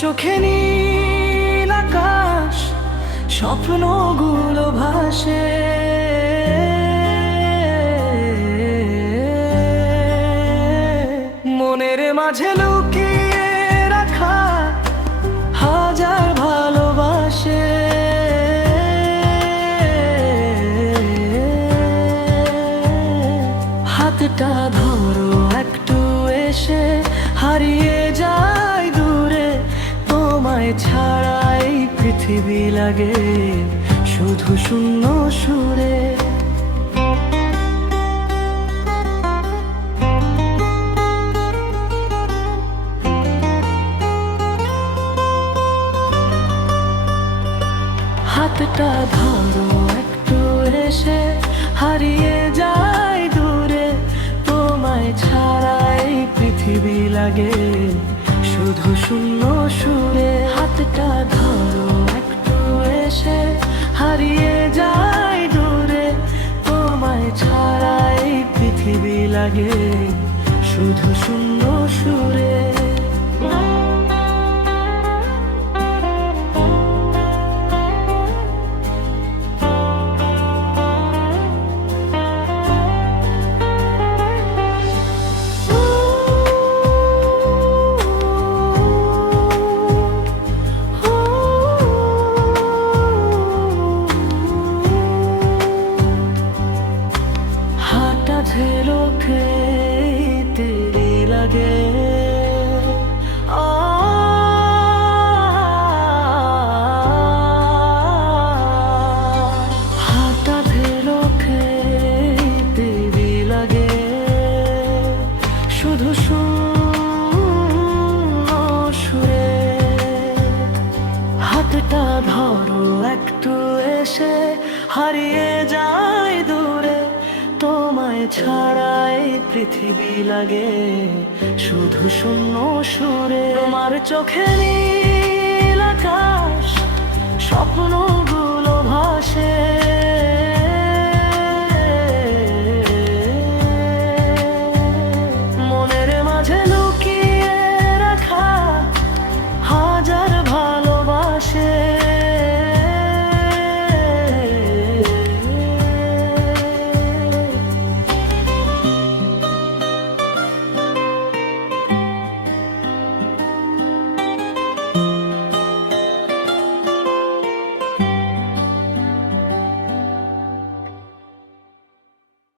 চোখে নীল আকাশ, স্বপ্নগুলো ভাসে। মনের মাঝে লুকিয়ে রাখা হাজার ভালোবাসে। হাতটা ধরো একটু এসে হারিয়ে যায় দূরে, তোমায় ছাড়া এই পৃথিবী লাগে শুধু শূন্য সুরে। হাতটা ধরো একটু এসে হারিয়ে যায় দূরে, তোমায় ছাড়া এই পৃথিবী লাগে শুধু শূন্য সুরে। হাতটা ধরো একটু এসে হারিয়ে যায় দূরে, তোমায় ছাড়া এই পৃথিবী লাগে শুধু শূন্য সুরে। रोके तेरी लगे हाथा रोके तेरी लगे शुधु शून्य सुरे। हाथटा धरो एकटू एसे हारिए যায় দূরে, তোমায় ছাড়া এই পৃথিবী লাগে শুধু শূন্য সুরে। তোমার চোখে নীল আকাশ, স্বপ্ন